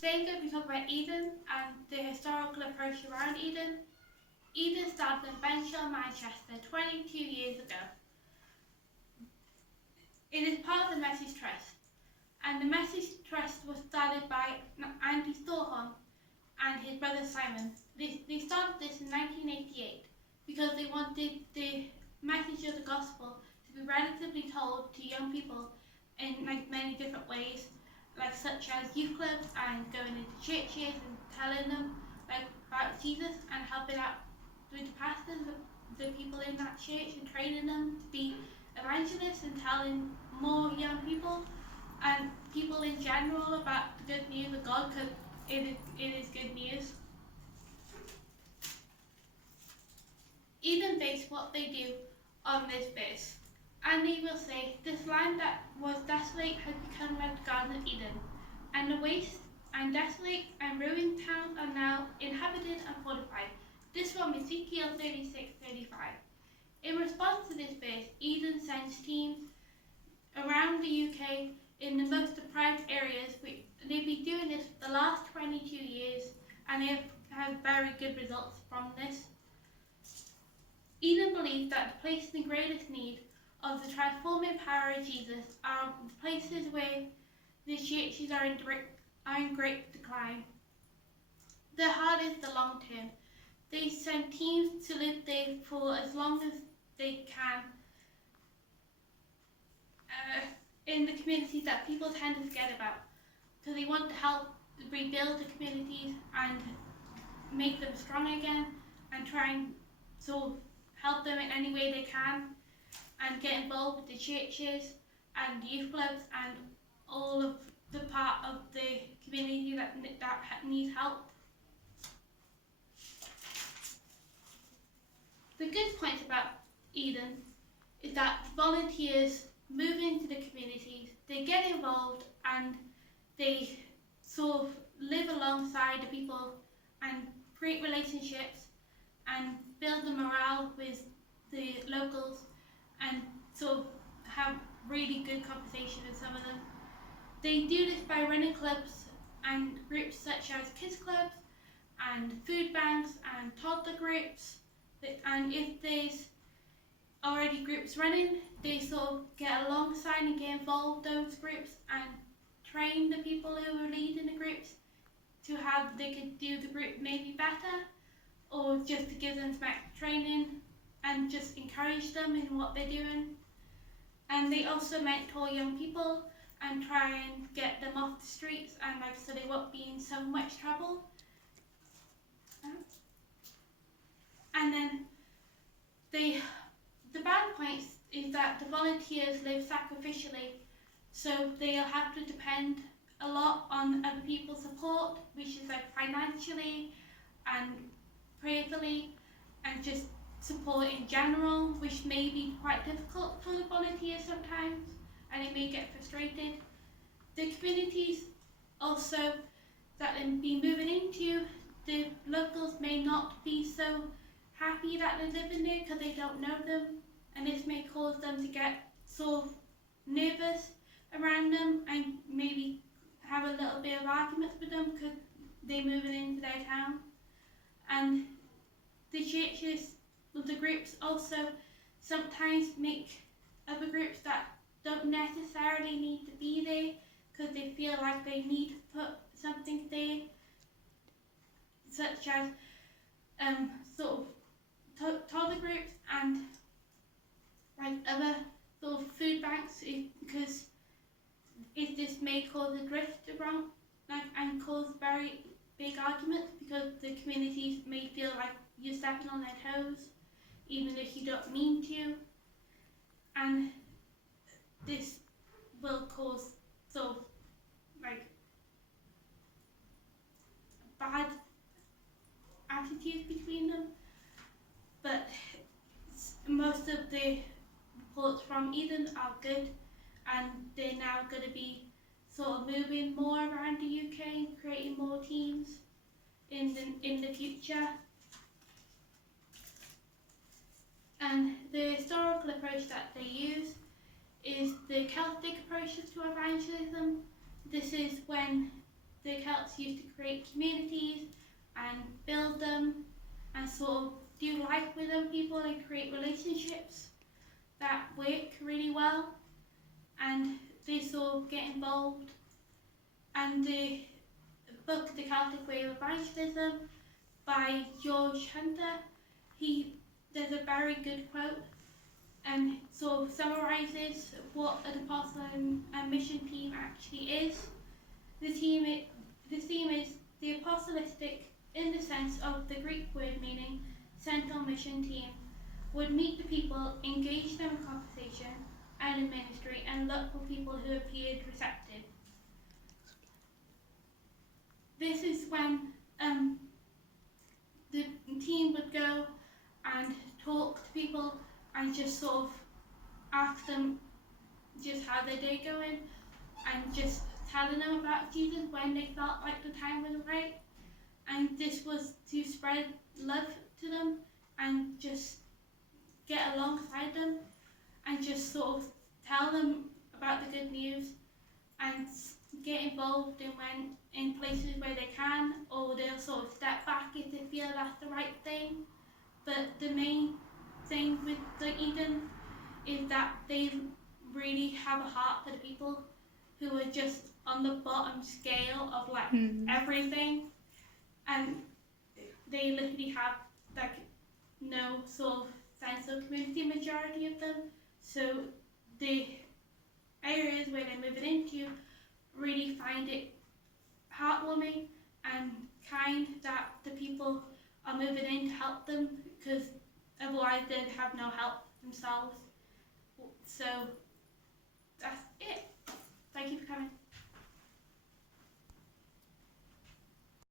Today I'm going to be talking about Eden and the historical approach around Eden. Eden started in Benshire, Manchester 22 years ago. It is part of the Message Trust, and the Message Trust was started by Andy Thorholm and his brother Simon. They started this in 1988 because they wanted the message of the gospel to be relatively told to young people in many different ways, such as youth clubs and going into churches and telling them about Jesus and helping out with the pastors, the people in that church, and training them to be evangelists and telling more young people and people in general about the good news of God, because it is good news. Eden base what they do on this base, and they will say, "This land that was desolate has become like the Garden of Eden, and the waste and desolate and ruined towns are now inhabited and fortified." This from Ezekiel 36:35. In response to this base, Eden sends teams around the UK in the most deprived areas. They've been doing this for the last 22 years, and they have had very good results from this. Eden believes that the places in greatest need of the transforming power of Jesus are the places where the churches are in great decline. Their heart is the long term. They send teams to live there for as long as they can in the communities that people tend to forget about, because they want to help rebuild the communities and make them strong again, and try and help them in any way they can, and get involved with the churches and youth clubs and all of the part of the community that needs help. The good point about Eden is that volunteers move into the communities, they get involved, and they live alongside the people and create relationships and build the morale with the locals, and have really good conversation with some of them. They do this by running clubs and groups such as kids clubs and food banks and toddler groups, and if there's already groups running, they get alongside and get involved with those groups and train the people who are leading the groups to how they could do the group maybe better, or just to give them some extra training and just encourage them in what they're doing. And they also mentor young people and try and get them off the streets, and so they won't be in so much trouble. And then the bad point is that the volunteers live sacrificially, so they'll have to depend a lot on other people's support, which is financially and prayerfully, and just support in general, which may be quite difficult for the volunteers sometimes, and they may get frustrated. The communities also that they've been moving into, the locals may not be so happy that they're living there because they don't know them, and this may cause them to get nervous around them and maybe have a little bit of arguments with them because they're moving into their town. And the churches, the groups also sometimes make other groups that don't necessarily need to be there because they feel like they need to put something there, such as toddler groups and other food banks, because this may cause a drift around and cause very big arguments, because the communities may feel like you're stepping on their toes even if you don't mean to, and this will cause bad attitudes between them. But most of the reports from Eden are good, and they're now going to be moving more around the UK and creating more teams in the future. And the historical approach that they use is the Celtic approach to evangelism. This is when the Celts used to create communities and build them and sort of do life with them people and create relationships that work really well, and they sort of get involved. And the book The Celtic Way of Evangelism by George Hunter, there's a very good quote and sort of summarises what an apostle and mission team actually is. The theme is the apostolistic in the sense of the Greek word meaning sent on mission team, would meet the people, engage them in conversation and in ministry, and look for people who appeared receptive. This is when the team would go and talk to people and just sort of ask them just how their day going and just telling them about Jesus when they felt like the time was right. And this was to spread love to them and just get alongside them and just sort of tell them about the good news and get involved in places where they can, or they'll sort of step back if they feel that's the right thing. But the main thing with the Eden is that they really have a heart for the people who are just on the bottom scale of like everything, and they literally have like no sort of sense of community, majority of them. So the areas where they're moving into really find it heartwarming and kind that the people are moving in to help them, because otherwise they'd have no help themselves. So that's it. Thank you for coming.